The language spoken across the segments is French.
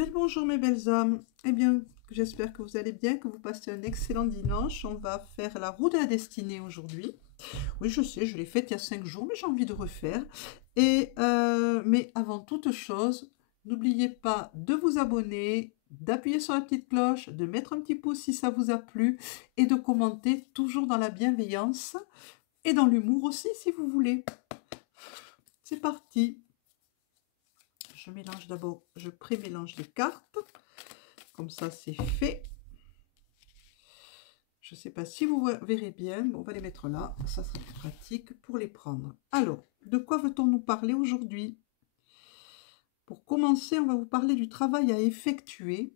Bien le bonjour mes belles âmes. Eh bien, j'espère que vous allez bien, que vous passez un excellent dimanche. On va faire la roue de la destinée aujourd'hui. Oui, je sais, je l'ai faite il y a 5 jours, mais j'ai envie de refaire. Mais avant toute chose, n'oubliez pas de vous abonner, d'appuyer sur la petite cloche, de mettre un petit pouce si ça vous a plu et de commenter toujours dans la bienveillance et dans l'humour aussi si vous voulez. C'est parti. Je mélange d'abord, je pré-mélange les cartes. Comme ça, c'est fait. Je ne sais pas si vous verrez bien. Bon, on va les mettre là. Ça sera plus pratique pour les prendre. Alors, de quoi veut-on nous parler aujourd'hui? Pour commencer, on va vous parler du travail à effectuer.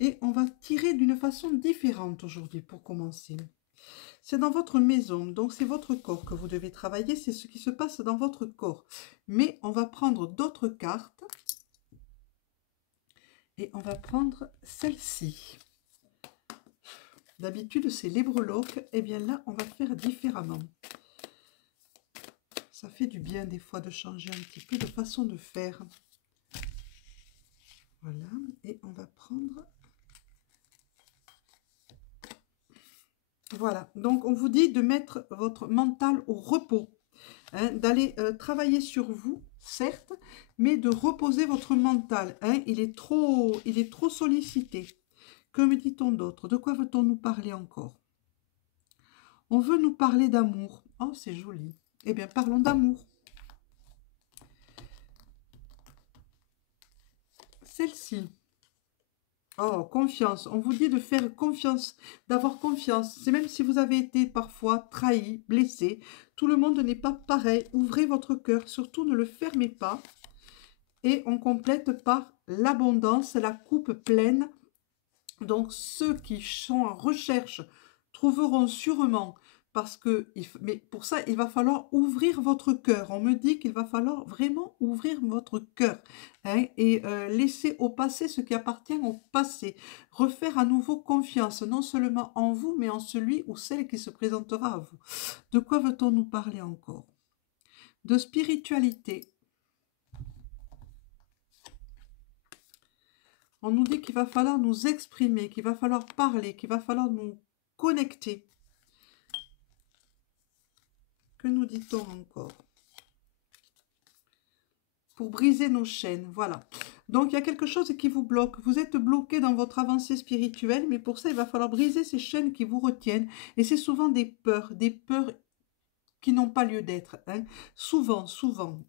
Et on va tirer d'une façon différente aujourd'hui pour commencer. C'est dans votre maison, donc c'est votre corps que vous devez travailler. C'est ce qui se passe dans votre corps. Mais on va prendre d'autres cartes. Et on va prendre celle-ci. D'habitude, c'est les breloques. Et bien là, on va faire différemment. Ça fait du bien des fois de changer un petit peu de façon de faire. Voilà. Et on va prendre... Voilà. Donc, on vous dit de mettre votre mental au repos. Hein, d'aller travailler sur vous, certes, mais de reposer votre mental. Hein, il est trop sollicité. Que me dit-on d'autre? De quoi veut-on nous parler encore? On veut nous parler d'amour. Oh, c'est joli. Eh bien, parlons d'amour. Celle-ci. Oh, confiance. On vous dit de faire confiance, d'avoir confiance. C'est même si vous avez été parfois trahi, blessé. Tout le monde n'est pas pareil. Ouvrez votre cœur. Surtout, ne le fermez pas. Et on complète par l'abondance, la coupe pleine. Donc, ceux qui sont en recherche trouveront sûrement, parce que, mais pour ça, il va falloir ouvrir votre cœur. On me dit qu'il va falloir vraiment ouvrir votre cœur, hein, et laisser au passé ce qui appartient au passé. Refaire à nouveau confiance, non seulement en vous, mais en celui ou celle qui se présentera à vous. De quoi veut-on nous parler encore? De spiritualité. On nous dit qu'il va falloir nous exprimer, qu'il va falloir parler, qu'il va falloir nous connecter. Que nous dit-on encore? Pour briser nos chaînes, voilà. Donc, il y a quelque chose qui vous bloque. Vous êtes bloqué dans votre avancée spirituelle, mais pour ça, il va falloir briser ces chaînes qui vous retiennent. Et c'est souvent des peurs qui n'ont pas lieu d'être. Hein. Souvent,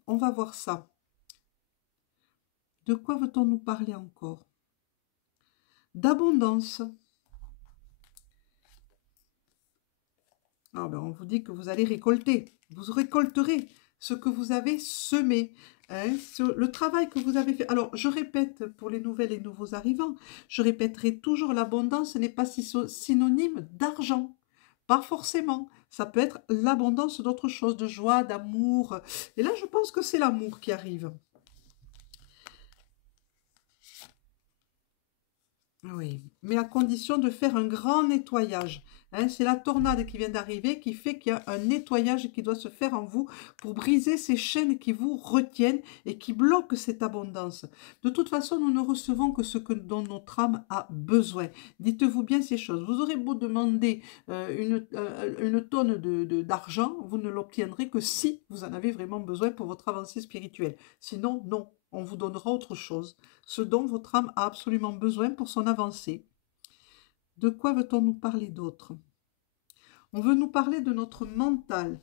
on va voir ça. De quoi veut-on nous parler encore? D'abondance. Ah ben, on vous dit que vous allez récolter. Vous récolterez ce que vous avez semé. Hein, sur le travail que vous avez fait. Alors, je répète pour les nouvelles et nouveaux arrivants, je répéterai toujours, l'abondance n'est pas synonyme d'argent. Pas forcément. Ça peut être l'abondance d'autres choses, de joie, d'amour. Et là, je pense que c'est l'amour qui arrive. Oui, mais à condition de faire un grand nettoyage. Hein, c'est la tornade qui vient d'arriver qui fait qu'il y a un nettoyage qui doit se faire en vous pour briser ces chaînes qui vous retiennent et qui bloquent cette abondance. De toute façon, nous ne recevons que ce dont notre âme a besoin. Dites-vous bien ces choses. Vous aurez beau demander une tonne d'argent, vous ne l'obtiendrez que si vous en avez vraiment besoin pour votre avancée spirituelle. Sinon, non. On vous donnera autre chose, ce dont votre âme a absolument besoin pour son avancée. De quoi veut-on nous parler d'autre? On veut nous parler de notre mental,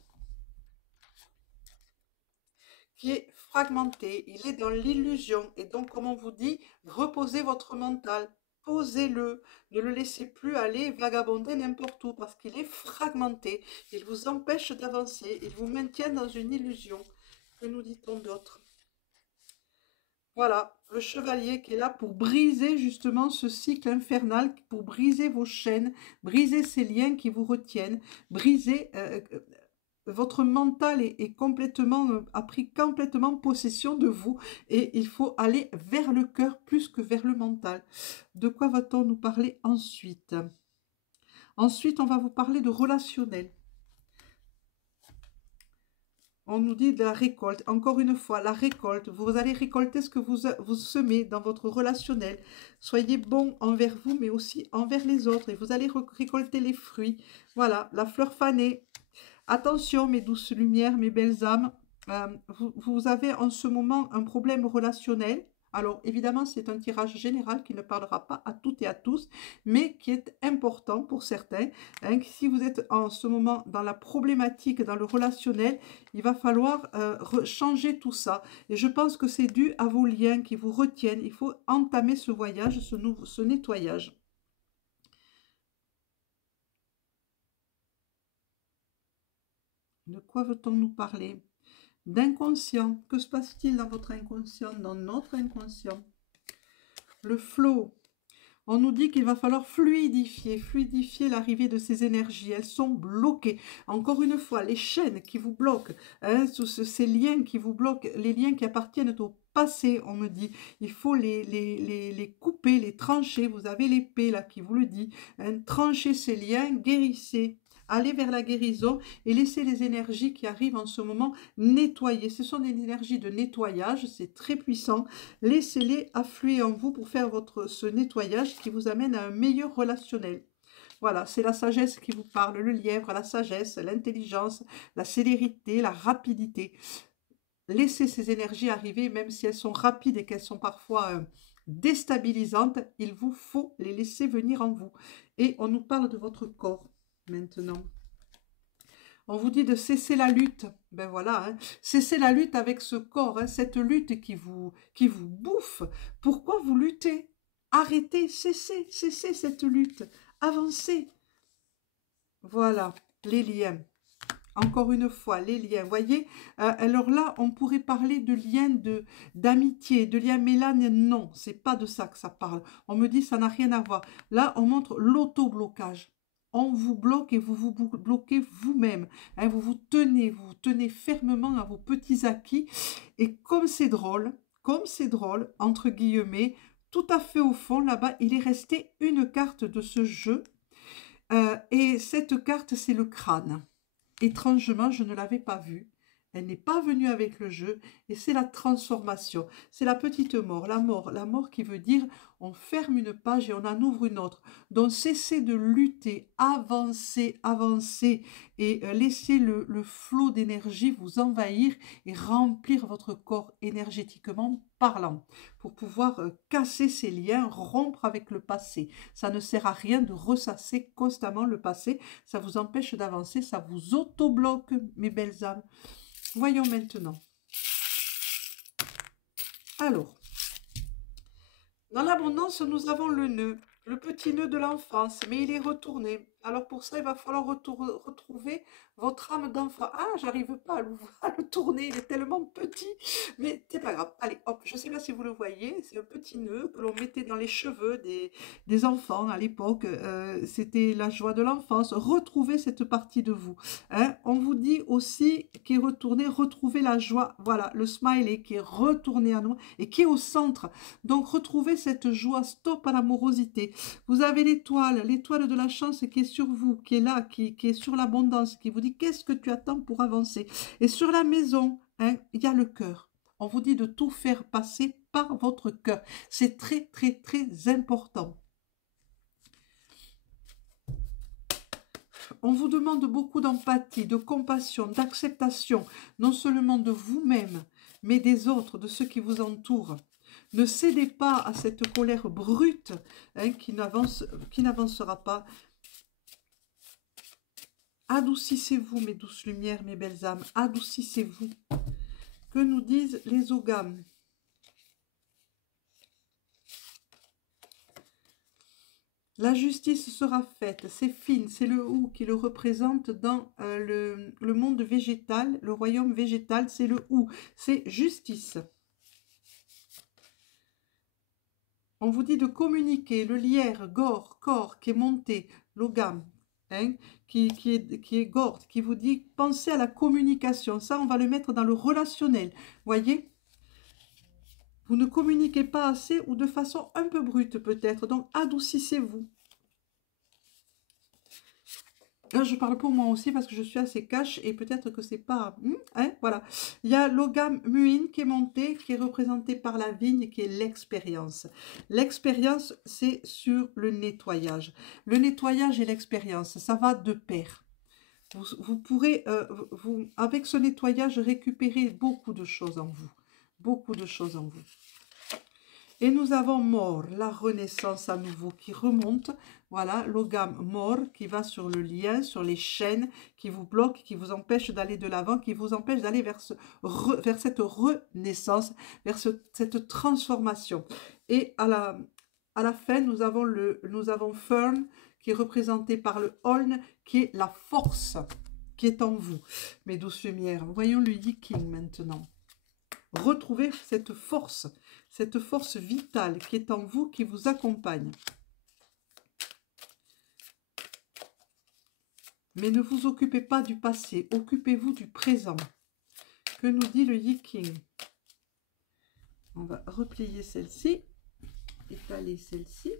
qui est fragmenté, il est dans l'illusion. Et donc, comme on vous dit, reposez votre mental, posez-le, ne le laissez plus aller vagabonder n'importe où, parce qu'il est fragmenté, il vous empêche d'avancer, il vous maintient dans une illusion. Que nous dit-on d'autre? Voilà, le chevalier qui est là pour briser justement ce cycle infernal, pour briser vos chaînes, briser ces liens qui vous retiennent, briser... votre mental est complètement, a pris complètement possession de vous et il faut aller vers le cœur plus que vers le mental. De quoi va-t-on nous parler ensuite? Ensuite, on va vous parler de relationnel. On nous dit de la récolte. Encore une fois, la récolte. Vous allez récolter ce que vous semez dans votre relationnel. Soyez bon envers vous, mais aussi envers les autres. Et vous allez récolter les fruits. Voilà, la fleur fanée. Attention, mes douces lumières, mes belles âmes. Vous avez en ce moment un problème relationnel. Alors, évidemment, c'est un tirage général qui ne parlera pas à toutes et à tous, mais qui est important pour certains. Hein. Si vous êtes en ce moment dans la problématique, dans le relationnel, il va falloir changer tout ça. Et je pense que c'est dû à vos liens qui vous retiennent. Il faut entamer ce voyage, ce nettoyage. De quoi veut-on nous parler? D'inconscient. Que se passe-t-il dans votre inconscient, dans notre inconscient? Le flot. On nous dit qu'il va falloir fluidifier l'arrivée de ces énergies. Elles sont bloquées. Encore une fois, les chaînes qui vous bloquent, hein, ces liens qui vous bloquent, les liens qui appartiennent au passé, on me dit. Il faut les couper, les trancher. Vous avez l'épée là qui vous le dit. Hein. Tranchez ces liens, guérissez. Allez vers la guérison et laissez les énergies qui arrivent en ce moment nettoyer. Ce sont des énergies de nettoyage, c'est très puissant. Laissez-les affluer en vous pour faire ce nettoyage qui vous amène à un meilleur relationnel. Voilà, c'est la sagesse qui vous parle, le lièvre, la sagesse, l'intelligence, la célérité, la rapidité. Laissez ces énergies arriver, même si elles sont rapides et qu'elles sont parfois déstabilisantes, il vous faut les laisser venir en vous. Et on nous parle de votre corps maintenant. On vous dit de cesser la lutte. Ben voilà, hein. Cessez la lutte avec ce corps, hein, cette lutte qui vous bouffe. Pourquoi vous luttez? Arrêtez, cessez cette lutte. Avancez. Voilà, les liens. Encore une fois, les liens. Voyez, alors là, on pourrait parler de liens d'amitié, de liens, mais là, non, c'est pas de ça que ça parle. On me dit, ça n'a rien à voir. Là, on montre l'auto-blocage. On vous bloque et vous vous bloquez vous-même. Hein, vous tenez fermement à vos petits acquis. Et comme c'est drôle, entre guillemets, tout à fait au fond, là-bas, il est resté une carte de ce jeu. Et cette carte, c'est le crâne. Étrangement, je ne l'avais pas vue. Elle n'est pas venue avec le jeu et c'est la transformation. C'est la petite mort, la mort qui veut dire on ferme une page et on en ouvre une autre. Donc cessez de lutter, avancez et laissez le flot d'énergie vous envahir et remplir votre corps énergétiquement parlant pour pouvoir casser ces liens, rompre avec le passé. Ça ne sert à rien de ressasser constamment le passé, ça vous empêche d'avancer, ça vous auto-bloque, mes belles âmes. Voyons maintenant. Alors, dans l'abondance, nous avons le nœud, le petit nœud de l'enfance, mais il est retourné. Alors pour ça, il va falloir retrouver votre âme d'enfant. Ah, j'arrive pas à le tourner, il est tellement petit, mais c'est pas grave. Allez, hop, je sais pas si vous le voyez, c'est un petit nœud que l'on mettait dans les cheveux des enfants à l'époque. C'était la joie de l'enfance. Retrouvez cette partie de vous. Hein. On vous dit aussi qui est retourné, retrouvez la joie. Voilà, le smiley qui est retourné à nous et qui est au centre. Donc retrouvez cette joie, stop à l'amorosité. Vous avez l'étoile de la chance qui est sur vous, qui est là, qui est sur l'abondance, qui vous dit qu'est-ce que tu attends pour avancer. Et sur la maison, hein, il y a le cœur. On vous dit de tout faire passer par votre cœur. C'est très, très, très important. On vous demande beaucoup d'empathie, de compassion, d'acceptation, non seulement de vous-même, mais des autres, de ceux qui vous entourent. Ne cédez pas à cette colère brute hein, qui n'avancera pas. Adoucissez-vous, mes douces lumières, mes belles âmes. Adoucissez-vous. Que nous disent les ogames? La justice sera faite. C'est fine, c'est le ou qui le représente dans le monde végétal, le royaume végétal, c'est le ou. C'est justice. On vous dit de communiquer, le lierre, gore, corps qui est monté, l'ogame, hein, qui est gore, qui vous dit pensez à la communication. Ça, on va le mettre dans le relationnel. Voyez, vous ne communiquez pas assez ou de façon un peu brute peut-être. Donc, adoucissez-vous. Je parle pour moi aussi parce que je suis assez cash et peut-être que c'est pas... hein, voilà. Il y a l'Ogam Muin qui est monté, qui est représenté par la vigne, qui est l'expérience. L'expérience, c'est sur le nettoyage. Le nettoyage et l'expérience, ça va de pair. Vous pourrez, avec ce nettoyage, récupérer beaucoup de choses en vous. Beaucoup de choses en vous. Et nous avons mort, la renaissance à nouveau qui remonte. Voilà, l'ogam mort qui va sur le lien, sur les chaînes qui vous bloquent, qui vous empêchent d'aller de l'avant, qui vous empêchent d'aller vers, vers cette renaissance, vers cette transformation. Et à la fin, nous avons Fern qui est représenté par le Holn, qui est la force qui est en vous. Mes douces lumières, voyons le Yiking maintenant. Retrouvez cette force vitale qui est en vous, qui vous accompagne. Mais ne vous occupez pas du passé, occupez-vous du présent. Que nous dit le Yiking? On va replier celle-ci, étaler celle-ci.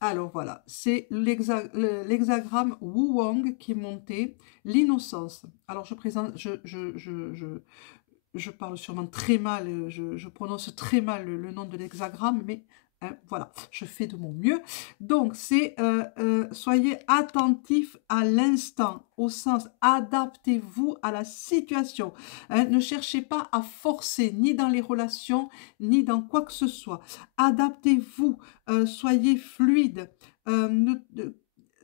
Alors voilà, c'est l'hexagramme Wu Wang qui est monté, l'innocence. Alors je présente, je parle sûrement très mal, je prononce très mal le nom de l'hexagramme, mais hein, voilà, je fais de mon mieux. Donc, c'est soyez attentifs à l'instant, au sens adaptez-vous à la situation. Hein, ne cherchez pas à forcer, ni dans les relations, ni dans quoi que ce soit. Adaptez-vous, soyez fluide,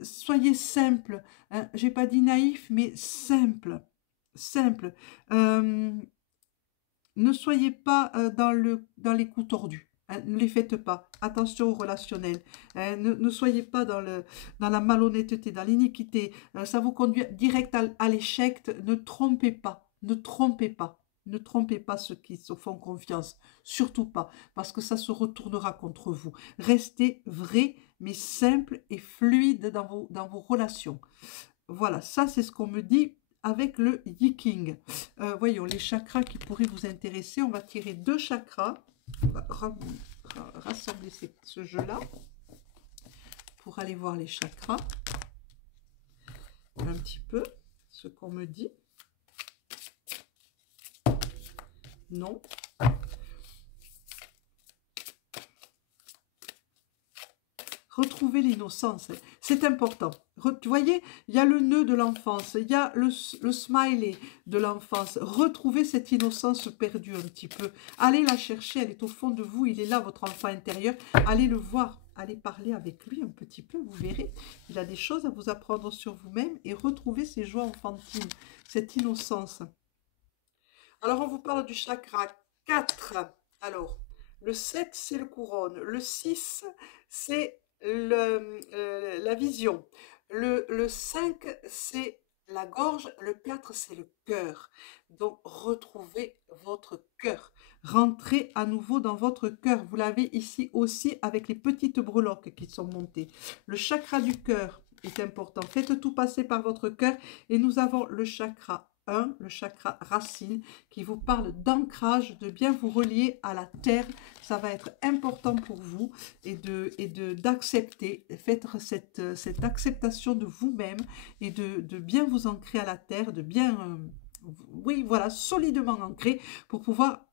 soyez simple. Hein, j'ai pas dit naïf, mais simple. Simple. Ne soyez pas dans les coups tordus. Hein, ne les faites pas. Attention au relationnel. Hein, ne soyez pas dans la malhonnêteté, dans l'iniquité. Ça vous conduit direct à l'échec. Ne trompez pas. Ne trompez pas. Ne trompez pas ceux qui se font confiance. Surtout pas. Parce que ça se retournera contre vous. Restez vrai, mais simple et fluide dans vos relations. Voilà, ça c'est ce qu'on me dit avec le Yiking. Voyons les chakras qui pourraient vous intéresser. On va tirer 2 chakras. On va rassembler ce jeu-là pour aller voir les chakras. Un petit peu ce qu'on me dit. Non. Retrouvez l'innocence, c'est important. Vous voyez, il y a le nœud de l'enfance, il y a le smiley de l'enfance. Retrouvez cette innocence perdue un petit peu. Allez la chercher, elle est au fond de vous, il est là, votre enfant intérieur. Allez le voir, allez parler avec lui un petit peu, vous verrez. Il a des choses à vous apprendre sur vous-même et retrouvez ces joies enfantines, cette innocence. Alors, on vous parle du chakra 4. Alors, le 7, c'est le couronne. Le 6, c'est la vision. Le 5, c'est la gorge. Le 4, c'est le cœur. Donc, retrouvez votre cœur. Rentrez à nouveau dans votre cœur. Vous l'avez ici aussi avec les petites breloques qui sont montées. Le chakra du cœur est important. Faites tout passer par votre cœur. Et nous avons le chakra 1, le chakra racine, qui vous parle d'ancrage, de bien vous relier à la terre. Ça va être important pour vous et d'accepter, faites cette acceptation de vous-même et de bien vous ancrer à la terre, de bien, oui, voilà, solidement ancré pour pouvoir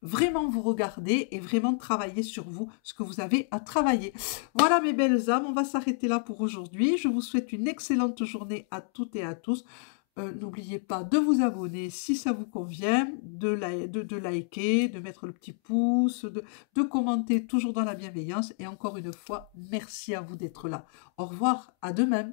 vraiment vous regarder et vraiment travailler sur vous, ce que vous avez à travailler. Voilà mes belles âmes, on va s'arrêter là pour aujourd'hui. Je vous souhaite une excellente journée à toutes et à tous. N'oubliez pas de vous abonner si ça vous convient, de liker, de mettre le petit pouce, de commenter toujours dans la bienveillance. Et encore une fois, merci à vous d'être là. Au revoir, à demain.